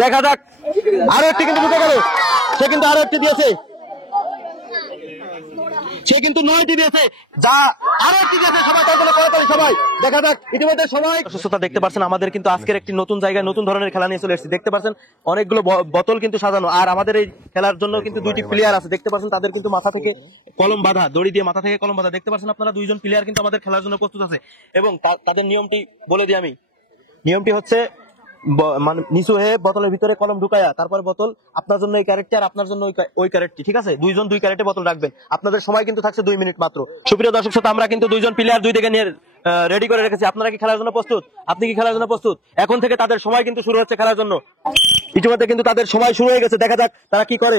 দেখা যাক, আরো একটি কিন্তু ঢুকে গেল, সে কিন্তু আরো একটি দিয়েছে, সে কিন্তু 9টি দিয়েছে, যা আরো একটি দিয়েছে। সবাই তাহলে করতালি সবাই। দেখা যাক, ইতিমধ্যে সবাই সুস্থতা দেখতে পাচ্ছেন। আমাদের কিন্তু আজকের একটি নতুন জায়গায় নতুন ধরনের খেলা নিয়ে চলে এসেছি। দেখতে পাচ্ছেন অনেকগুলো বোতল কিন্তু সাজানো, আর আমাদের এই খেলার জন্য কিন্তু 2টি প্লেয়ার আছে। দেখতে পাচ্ছেন তাদের কিন্তু মাথা থেকে কলম বাঁধা, দড়ি দিয়ে মাথা থেকে কলম বাঁধা। দেখতে পাচ্ছেন আপনারা 2জন প্লেয়ার কিন্তু আমাদের খেলার জন্য প্রস্তুত আছে। এবং তাদের নিয়মটি বলে দিই আমি। নিয়মটি হচ্ছে মানে নিচু হয়ে বোতলের ভিতরে কলম ঢুকায়া, তারপর বোতল আপনার জন্য এই ক্যারেটটি আর আপনার জন্য ওই ক্যারেটটি, ঠিক আছে? 2জন 2 ক্যারেটে বোতল রাখবেন। আপনাদের সময় কিন্তু থাকছে 2 মিনিট মাত্র। সুপ্রিয় দর্শক শ্রোতা, আমরা কিন্তু 2জন প্লেয়ার 2 দিকে নিয়ে রেডি করে রেখেছি। আপনারা কি খেলার জন্য প্রস্তুত? আপনি কি খেলার জন্য প্রস্তুত? এখন থেকে তাদের সময় কিন্তু শুরু হচ্ছে খেলার জন্য। ইতিমধ্যে কিন্তু তাদের সময় শুরু হয়ে গেছে। দেখা যাক তারা কি করে।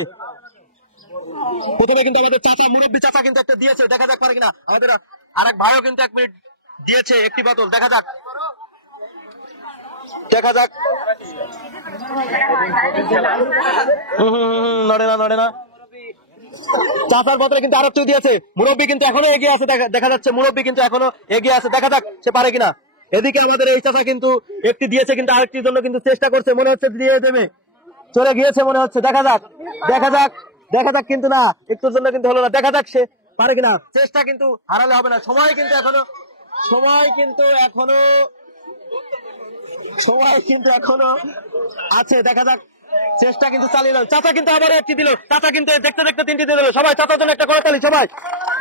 প্রথমে কিন্তু আমাদের চাচা, মুরব্বী চাচা কিন্তু একটা দিয়েছে, দেখা যাক পারে কিনা। আমাদের আরেক ভাইও কিন্তু 1 মিনিট দিয়েছে একটি বোতল, দেখা যাক, দেখা যাক। নড়ে না, নড়ে না। চাচার বোতলে কিন্তু আরো একটু দিয়েছে। মুরব্বী কিন্তু এখনো এগিয়ে আছে, দেখা যাচ্ছে মুরব্বী কিন্তু এখনো এগিয়ে আছে। দেখা যাক সে পারে কিনা। এদিকে আমাদের এই চাচা কিন্তু একটি দিয়েছে, কিন্তু আরেকটির জন্য কিন্তু চেষ্টা করছে, মনে হচ্ছে দিয়ে দেবে, চলে গিয়েছে মনে হচ্ছে। দেখা যাক, দেখা যাক, দেখা যাক, কিন্তু না, একটুর জন্য কিন্তু হলো না। দেখা যাক সে পারে কিনা। চেষ্টা কিন্তু হারালে হবে না। সময় কিন্তু এখনো, সময় কিন্তু এখনো, সময় কিন্তু এখনো আছে। দেখা যাক, চেষ্টা কিন্তু চালিয়ে যাও। চাচা কিন্তু আবার একটি দিল, চাচা কিন্তু দেখতে দেখতে 3টি দিয়ে দিল। সবাই চাচার জন্য একটা করতালি সবাই।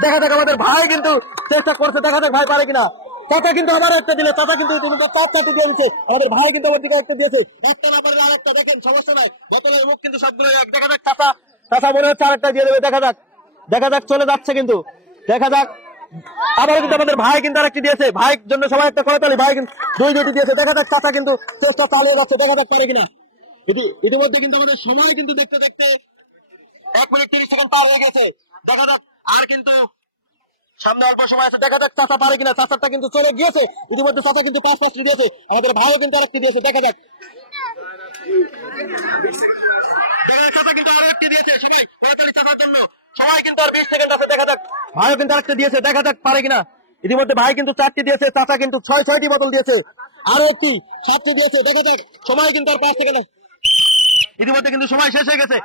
দেখা যাক, আমাদের ভাই কিন্তু চেষ্টা করছে, দেখা যাক ভাই পারে কিনা। চাচা কিন্তু আবার একটা দিল, চাচা কিন্তু 4টি দিয়ে দিচ্ছে। আমাদের ভাই কিন্তু আমার দিকে একটা দিয়েছে, একটা নাম্বার আরেকটা, দেখেন সমস্যা নাই, বোতলের মুখ কিন্তু সবগুলো এক। দেখা যাক চাচা, চাচা মনে হচ্ছে আরেকটা দিয়ে দেবে। দেখা যাক, দেখা যাক, চলে যাচ্ছে কিন্তু। দেখা যাক, আবার কিন্তু আমাদের ভাই কিন্তু আরেকটি দিয়েছে। ভাইয়ের জন্য সবাই একটা করতালি। ভাই কিন্তু 2টি দিয়েছে। দেখা যাক, চাচা কিন্তু চেষ্টা চালিয়ে যাচ্ছে, দেখা যাক পারে কিনা। ইতিমধ্যে কিন্তু আমাদের সময় কিন্তু দেখতে দেখতে 1 মিনিট 30 সেকেন্ড পার হয়ে গেছে। দেখা যাক, আর কিন্তু সামনে অল্প সময় আছে। দেখা যাক চাচা পারে কিনা। চাচারটা কিন্তু চলে গিয়েছে। ইতিমধ্যে চাচা কিন্তু 5টি দিয়েছে। আমাদের ভাইও কিন্তু আরেকটি দিয়েছে। দেখা যাক, চাচা কিন্তু আরো একটি দিয়েছে। সবাই করতালি চাচার জন্য। সময় কিন্তু আর 20 সেকেন্ড আছে। দেখা যাক, ভাইও কিন্তু আরেকটা দিয়েছে। দেখা যাক পারে কিনা। ইতিমধ্যে ভাই কিন্তু 4টি দিয়েছে, চাচা কিন্তু 6টি বোতল দিয়েছে, আরো একটি 7টি দিয়েছে। দেখা যাক, সময় কিন্তু আর 5 সেকেন্ড। ইতিমধ্যে কিন্তু সময় শেষ হয়ে গেছে।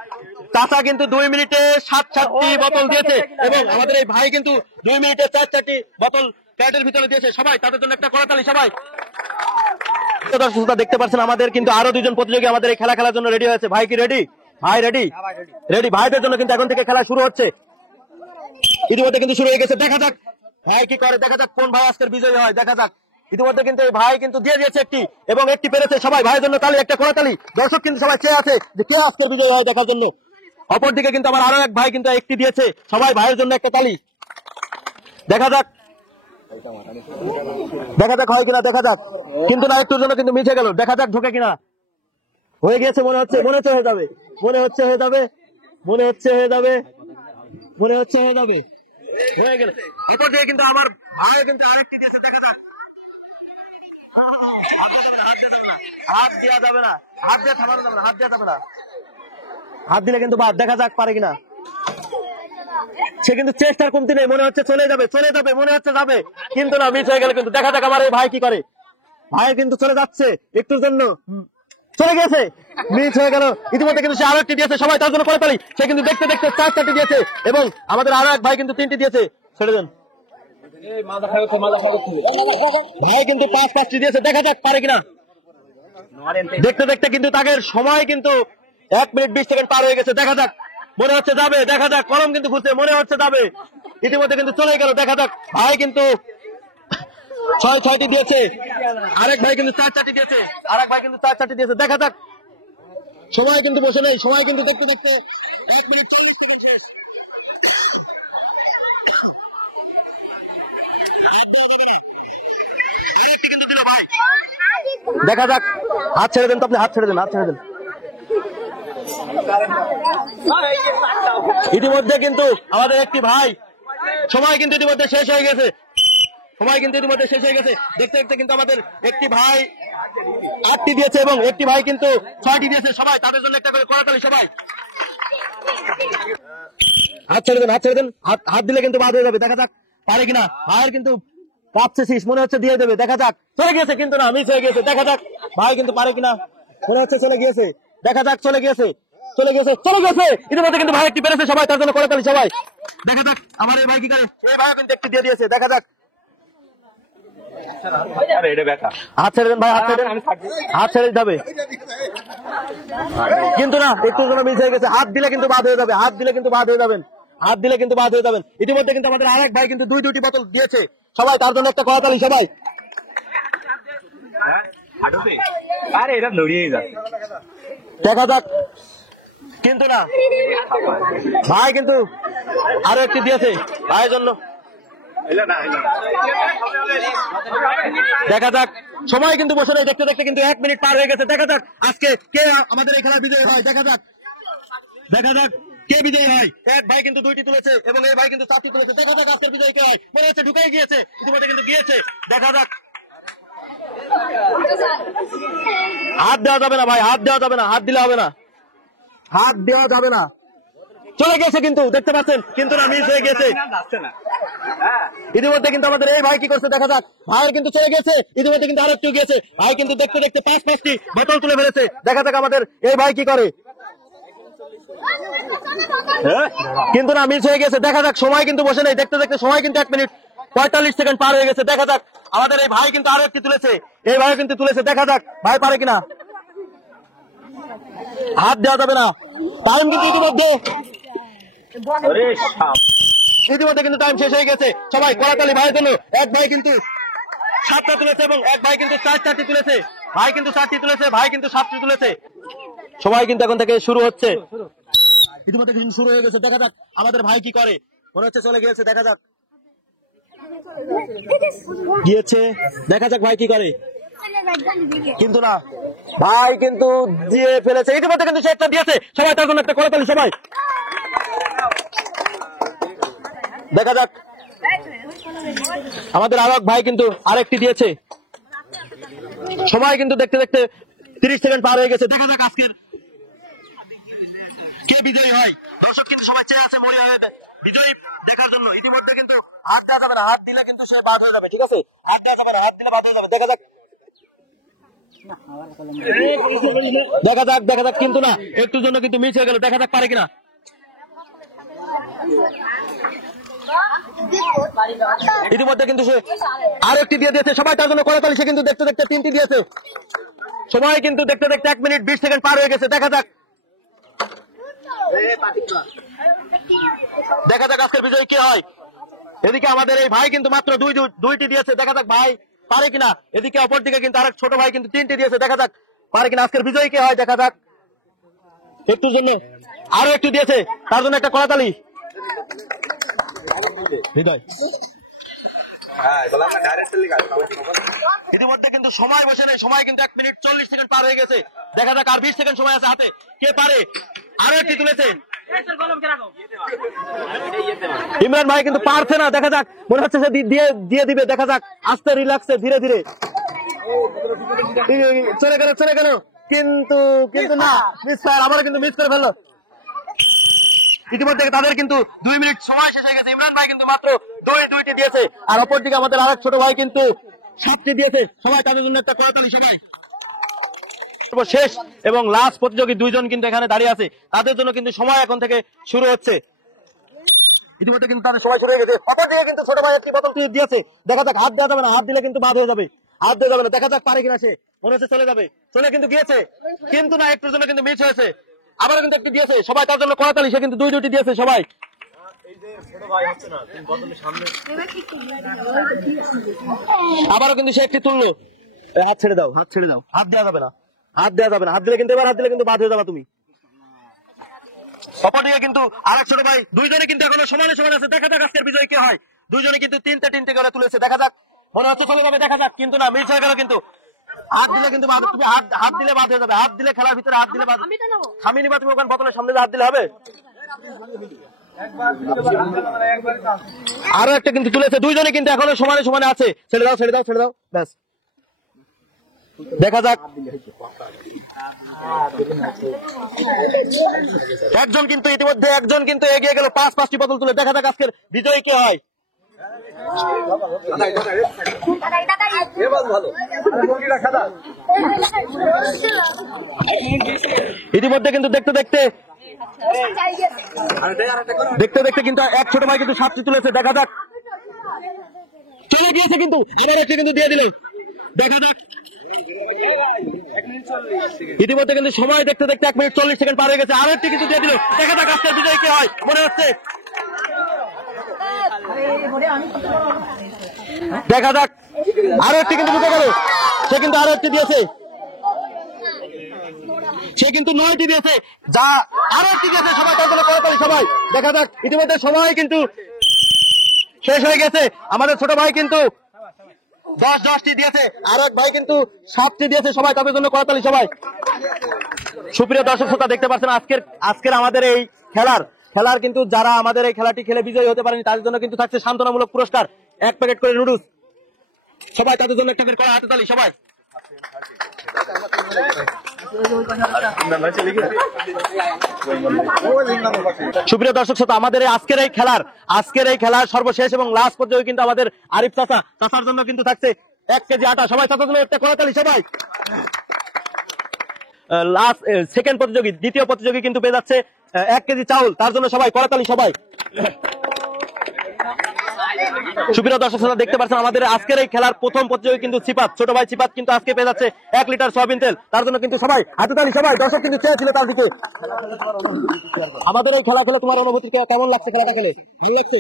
চাচা কিন্তু 2 মিনিটে 7টি বোতল দিয়েছে, এবং আমাদের এই ভাই কিন্তু 2 মিনিটে 4টি বোতল প্যাকেটের ভিতরে দিয়েছে। সবাই তাদের জন্য একটা করতালি সবাই। দর্শকরা দেখতে পাচ্ছেন আমাদের কিন্তু আরো 2জন প্রতিযোগী আমাদের এই খেলা খেলার জন্য রেডি হয়েছে। ভাই কি রেডি? ভাই রেডি? রেডি। ভাইদের জন্য কিন্তু এখন থেকে খেলা শুরু হচ্ছে। ইতিমধ্যে কিন্তু শুরু হয়ে গেছে। দেখা যাক ভাই কি করে, দেখা যাক কোন ভাই আজকের বিজয়ী হয়। দেখা যাক, ইতিমধ্যে কিন্তু এই ভাই কিন্তু দিয়ে দিয়েছে একটি, এবং একটি পেরেছে। সবাই ভাইয়ের জন্য তালি, একটা করতালি। দর্শক কিন্তু সবাই চেয়ে আছে যে কে আজকের বিজয়ী হয় দেখার জন্য। অপরদিকে কিন্তু আমার আরো এক ভাই কিন্তু একটি দিয়েছে। সবাই ভাইয়ের জন্য একটা তালি। দেখা যাক, দেখা যাক হয় কিনা। দেখা যাক, কিন্তু না, একটুর জন্য কিন্তু মিশে গেল। দেখা যাক ঢোকে কিনা। হয়ে গেছে মনে হচ্ছে, মনে হচ্ছে হয়ে যাবে, মনে হচ্ছে হয়ে যাবে, মনে হচ্ছে হয়ে যাবে, মনে হচ্ছে হয়ে যাবে, হয়ে গেলে। অপরদিকে কিন্তু আমার ভাই কিন্তু আরেকটি দিয়েছে। দেখা যাক, হাত দেওয়া যাবে না, হাত দিয়ে থামানো যাবে না, হাত দেওয়া যাবে না, হাত দিলে কিন্তু বাদ। দেখা যাক পারে কিনা। সে কিন্তু চেষ্টার কমতি নেই, মনে হচ্ছে চলে যাবে, চলে যাবে, মনে হচ্ছে যাবে, কিন্তু না, মিস হয়ে গেল কিন্তু। দেখা যাক আমার এই ভাই কি করে। ভাই কিন্তু চলে যাচ্ছে একটুর জন্য, চলে গেছে, মিস হয়ে গেল। ইতিমধ্যে কিন্তু সে আরো একটি দিয়েছে। সবাই তার জন্য করতালি। সে কিন্তু দেখতে দেখতে 4টি দিয়েছে, এবং আমাদের আরো এক ভাই কিন্তু 3টি দিয়েছে। ছেড়ে দেন, ভাই কিন্তু 5টি দিয়েছে। দেখা যাক পারে কিনা। দেখতে দেখতে কিন্তু তাদের সময় কিন্তু 1 মিনিট 20 সেকেন্ড পার হয়ে গেছে। দেখা যাক, মনে হচ্ছে যাবে। দেখা যাক, কলম কিন্তু ঘুরছে, মনে হচ্ছে যাবে। ইতিমধ্যে কিন্তু চলে গেল। দেখা যাক, ভাই কিন্তু 6টি দিয়েছে, আরেক ভাই কিন্তু 4টি দিয়েছে, আরেক ভাই কিন্তু 4টি দিয়েছে। দেখা যাক, সময় কিন্তু বসে নেই, সময় কিন্তু দেখতে দেখতে 1 মিনিট 40 সেকেন্ড শেষ। দেখা যাক, হাত ছেড়ে দেন তো আপনি, হাত ছেড়ে দেন, হাত ছেড়ে দেন। ইতিমধ্যে কিন্তু আমাদের একটি ভাই, সময় কিন্তু ইতিমধ্যে শেষ হয়ে গেছে, সময় কিন্তু ইতিমধ্যে শেষ হয়ে গেছে। দেখতে দেখতে কিন্তু আমাদের একটি ভাই 8টি দিয়েছে, এবং একটি ভাই কিন্তু 6টি দিয়েছে। সবাই তাদের জন্য একটা করে করতালি সবাই। হাত ছেড়ে দেন, হাত ছেড়ে দেন, হাত দিলে কিন্তু বাদ হয়ে যাবে। দেখা যাক পারে কিনা। ভাইয়ের কিন্তু কাঁপছে শীষ, মনে হচ্ছে দিয়ে দেবে। দেখা যাক, চলে গেছে কিন্তু না, মিস হয়ে গেছে। দেখা যাক ভাই কিন্তু পারে কিনা। মনে হচ্ছে চলে গিয়েছে, দেখা যাক চলে গিয়েছে, চলে গেছে, চলে গেছে। ইতিমধ্যে কিন্তু ভাই একটি পেরেছে, সবাই তার জন্য করতালি সবাই। দেখা যাক আমার এই ভাই কি করে, এই ভাই কিন্তু একটি দিয়ে দিয়েছে, দেখা যাক। হাত ছেড়ে দেন ভাই, হাত ছেড়ে দেন, হাত ছেড়ে দিতে হবে কিন্তু না, একটু জন্য মিস হয়ে গেছে। হাত দিলে কিন্তু বাদ হয়ে যাবে, হাত দিলে কিন্তু বাদ হয়ে যাবেন, হাত দিলে কিন্তু বাদ হয়ে যাবেন। ইতিমধ্যে কিন্তু আমাদের আরেক ভাই কিন্তু দুইটি বোতল দিয়েছে, সবাই তার জন্য একটা করতালি সবাই। দেখা যাক কিন্তু না, ভাই কিন্তু আরো একটি দিয়েছে ভাইয়ের জন্য। দেখা যাক, সময় কিন্তু বসে নেই, দেখতে দেখতে কিন্তু 1 মিনিট পার হয়ে গেছে। দেখা যাক আজকে কে আমাদের এই খেলা বিজয়ী হয়, দেখা যাক, দেখা যাক কে বিজয়ী হয়। এক ভাই কিন্তু 2টি তুলেছে এবং এই ভাই কিন্তু 4টি তুলেছে। দেখা যাক আজকের বিজয়ী কে হয়। মনে হচ্ছে ঢুকে গিয়েছে, ইতিমধ্যে কিন্তু গিয়েছে। দেখা যাক, হাত দেওয়া যাবে না ভাই, হাত দেওয়া যাবে না, হাত দিলে হবে না, হাত দেওয়া যাবে না। চলে গেছে কিন্তু, দেখতে পাচ্ছেন কিন্তু না, মিস হয়ে গেছে। ইতিমধ্যে কিন্তু আমাদের এই ভাই কি করছে, দেখা যাক। ভাইয়ের কিন্তু চলে গেছে, ইতিমধ্যে কিন্তু আরেকটু গিয়েছে। ভাই কিন্তু দেখতে দেখতে 5টি বোতল তুলে ফেলেছে। দেখা যাক আমাদের এই ভাই কি করে, কিন্তু না, মিস হয়ে গেছে। দেখা যাক, সময় কিন্তু বসে নেই, দেখতে দেখতে সময় কিন্তু 1 মিনিট 45 সেকেন্ড পার হয়ে গেছে। দেখা যাক আমাদের এই ভাই কিন্তু আরো একটি তুলেছে, এই ভাই কিন্তু তুলেছে। দেখা যাক ভাই পারে কিনা, হাত দেওয়া যাবে না। টাইম কিন্তু ইতিমধ্যে কিন্তু টাইম শেষ হয়ে গেছে। সবাই করতালি ভাইয়ের জন্য। এক ভাই কিন্তু 7টা তুলেছে এবং এক ভাই কিন্তু 4টি তুলেছে। ভাই কিন্তু 4টি তুলেছে, ভাই কিন্তু 7টি তুলেছে। সবাই কিন্তু এখন থেকে শুরু হচ্ছে, ইতিমধ্যে কিন্তু শুরু হয়ে গেছে। দেখা যাক আমাদের ভাই কি করে, মনে হচ্ছে চলে গিয়েছে। দেখা যাক, গিয়েছে, দেখা যাক ভাই কি করে, কিন্তু না, ভাই কিন্তু দিয়ে ফেলেছে। ইতিমধ্যে কিন্তু সে একটা দিয়েছে, সবাই তার জন্য একটা করতালি সবাই। দেখা যাক আমাদের আরো ভাই কিন্তু আরেকটি দিয়েছে। সময় কিন্তু দেখতে দেখতে 30 সেকেন্ড পার হয়ে গেছে। দেখা যাক আজকের কে বিজয়ী হয়। দর্শক কিন্তু সবাই চেয়ে আছে বিজয়ী দেখার জন্য। ইতিমধ্যে কিন্তু হাত দেওয়া যাবে না, হাত দিলে কিন্তু সে বাদ হয়ে যাবে, ঠিক আছে, হাত দেওয়া যাবে না, হাত দিলে বাদ হয়ে যাবে। দেখা যাক, দেখা যাক, দেখা যাক কিন্তু না, একটু জন্য কিন্তু মিস হয়ে গেল। দেখা যাক পারে কিনা। ইতিমধ্যে কিন্তু সে আরেকটি দিয়ে দিয়েছে, সবাই তার জন্য করতালি। সে কিন্তু দেখতে দেখতে 3টি দিয়েছে। সময় কিন্তু দেখতে দেখতে 1 মিনিট 20 সেকেন্ড পার হয়ে গেছে। দেখা যাক, দেখা যাক আজকের বিজয়ী কে হয়। এদিকে আমাদের এই ভাই কিন্তু মাত্র 2টি দিয়েছে। দেখা যাক ভাই পারে কিনা। এদিকে অপরদিকে কিন্তু আরেক ছোট ভাই কিন্তু 3টি দিয়েছে। দেখা যাক পারে কিনা, আজকের বিজয়ী কে হয়। দেখা যাক, একটু জন্য আরো একটু দিয়েছে, তার জন্য একটা করতালি। ইতিমধ্যে কিন্তু সময় বসে নেই, সময় কিন্তু 1 মিনিট 40 সেকেন্ড পার হয়ে গেছে। দেখা যাক আর 20 সেকেন্ড সময় আছে হাতে, কে পারে। আরো একটি তুলেছে, ইমরান ভাই কিন্তু পারছে না। দেখা যাক, মনে হচ্ছে সে দিয়ে দিবে। দেখা যাক আস্তে রিল্যাক্সে ধীরে ধীরে। চলে গেল, চলে গেল, কিন্তু কিন্তু না, মিস স্যার আবার কিন্তু মিস করে ফেললো। ইতিমধ্যে তাদের কিন্তু 2 মিনিট সময় শেষ হয়ে গেছে। ইমরান ভাই কিন্তু মাত্র 2টি দিয়েছে, আর অপরদিকে আমাদের আরেক ছোট ভাই কিন্তু 7টি দিয়েছে। সবাই তাদের জন্য একটা করতালি সবাই। শেষ এবং লাস্ট প্রতিযোগী 2 জন কিন্তু এখানে দাঁড়িয়ে আছে, তাদের জন্য কিন্তু সময় এখন থেকে শুরু হচ্ছে। ইতিমধ্যে কিন্তু তাদের সময় শুরু হয়ে গেছে। অপরদিকে কিন্তু ছোট ভাই একটি বোতল দিয়েছে। দেখা যাক, হাত দেওয়া যাবে না, হাত দিলে কিন্তু বাদ হয়ে যাবে, হাত দেওয়া যাবে না। দেখা যাক পারে কিনা সে, মনে হচ্ছে চলে যাবে, চলে কিন্তু গিয়েছে, কিন্তু না, একটুর জন্য কিন্তু মিস হয়েছে। আবার কিন্তু একটু দিয়েছে, সবাই তার জন্য করতালি। সে কিন্তু 2টি দিয়েছে সবাই। আবারও কিন্তু সে একটি তুললো। হাত ছেড়ে দাও, হাত ছেড়ে দাও, হাত দেওয়া যাবে না, হাত দেওয়া যাবে না, হাত দিলে কিন্তু, এবার হাত দিলে কিন্তু বাদ হয়ে যাবে তুমি। অপরদিকে কিন্তু আরেক ছোট ভাই, 2 জনই কিন্তু এখনো সমানে সমান আছে। দেখা যাক আজকের বিজয়ী কে হয়। 2 জনই কিন্তু 3টে করে তুলেছে। দেখা যাক, মনে হচ্ছে চলে যাবে। দেখা যাক, কিন্তু না, মিস হয়ে গেল। কিন্তু হাত দিলে কিন্তু বাদ, তুমি হাত দিলে বাদ হয়ে যাবে। হাত দিলে খেলার ভিতরে হাত দিলে বাদ। খামি নিবা তুমি, ওখানে বোতলের সামনে হাত দিলে হবে। আরো একটা কিন্তু তুলেছে। 2 জনই কিন্তু এখনো সমানে সমানে আছে। ছেড়ে দাও, ছেড়ে দাও, ছেড়ে দাও, ব্যাস। দেখা যাক, একজন কিন্তু ইতিমধ্যে একজন কিন্তু এগিয়ে গেল 5টি বোতল তুলে। দেখা যাক আজকের বিজয়ী কে হয়। ইতিমধ্যে কিন্তু দেখতে দেখতে কিন্তু এক ছোট ভাই কিন্তু সাপটি তুলেছে। দেখা যাক, চলে গিয়েছে কিন্তু এবার হচ্ছে কিন্তু দিয়ে দিল। দেখা যাক, ইতিমধ্যে কিন্তু সময় দেখতে দেখতে 1 মিনিট 40 সেকেন্ড পার হয়ে গেছে। আরো একটি কিন্তু দিয়ে দিল। দেখা যাক আজকের বিজয় কি হয়, মনে হচ্ছে। দেখা যাক, আরো একটি কিন্তু ঢুকে গেল। সে কিন্তু আরো একটি দিয়েছে, সে কিন্তু 9টি দিয়েছে। যা আরো একটি দিয়েছে, সবাই তার জন্য করতালি সবাই। দেখা যাক, ইতিমধ্যে সময় কিন্তু শেষ হয়ে গেছে। আমাদের ছোট ভাই কিন্তু 10টি দিয়েছে, আর এক ভাই কিন্তু 7টি দিয়েছে। সবাই তাদের জন্য করতালি সবাই। সুপ্রিয় দর্শক শ্রোতা, দেখতে পাচ্ছেন আজকের আমাদের এই খেলার কিন্তু যারা আমাদের এই খেলাটি খেলে বিজয়ী হতে পারেনি তাদের জন্য কিন্তু থাকছে সান্ত্বনামূলক পুরস্কার, 1 প্যাকেট করে নুডলস। সবাই তাদের জন্য একটা করে করা হাতে তালি সবাই। সুপ্রিয় দর্শক শ্রোতা, আমাদের আজকের এই খেলার সর্বশেষ এবং লাস্ট পর্যায়ে কিন্তু আমাদের আরিফ চাচার জন্য কিন্তু থাকছে 1 কেজি আটা। সবাই চাচার জন্য একটা করতালি সবাই। লাস্ট সেকেন্ড প্রতিযোগী, দ্বিতীয় প্রতিযোগী কিন্তু পেয়ে যাচ্ছে 1 কেজি চাউল, তার জন্য সবাই করতালি সবাই। সুপ্রিয় দর্শক শ্রোতা, দেখতে পাচ্ছেন আমাদের আজকের এই খেলার প্রথম প্রতিযোগী কিন্তু সিপাত, ছোট ভাই সিপাত কিন্তু আজকে পেয়ে যাচ্ছে 1 লিটার সয়াবিন তেল, তার জন্য কিন্তু সবাই হাতে তালি সবাই। দর্শক কিন্তু চেয়েছিল তার দিকে। আমাদের এই খেলা খেলে তোমার অনুভূতি কেমন লাগছে? খেলাটা খেলে ভালো লাগছে?